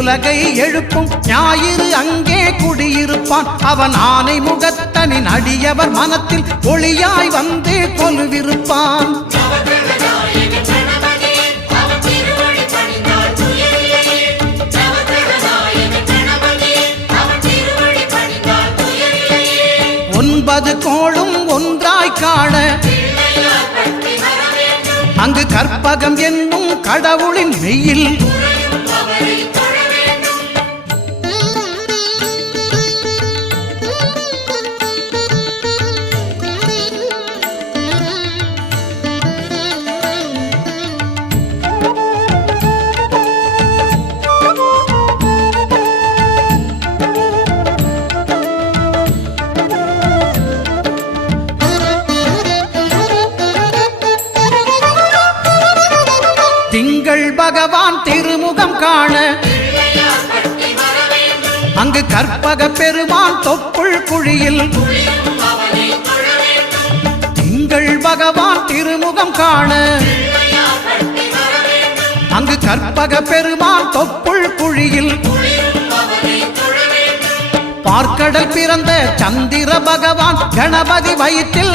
உலகை எழுப்பும் ஞாயிறு அங்கே குடியிருப்பான். அவன் ஆனை முகத்தனின் அடியவர் மனத்தில் ஒளியாய் வந்து கொலுவிருப்பான். ஒன்பது கோளும் ஒன்றாய் காண அங்கு கற்பகம் என்னும் கடவுளின் மெய்யில் திங்கள் பகவான் திருமுகம் காண அங்கு கற்பக பெருமான் தொப்புள் குழியில் திங்கள் பகவான் திருமுகம் காண அங்கு கற்பக பெருமான் தொப்புள் குழியில் பார்க்கடல் பிறந்த சந்திர பகவான் கணபதி வயிற்றில்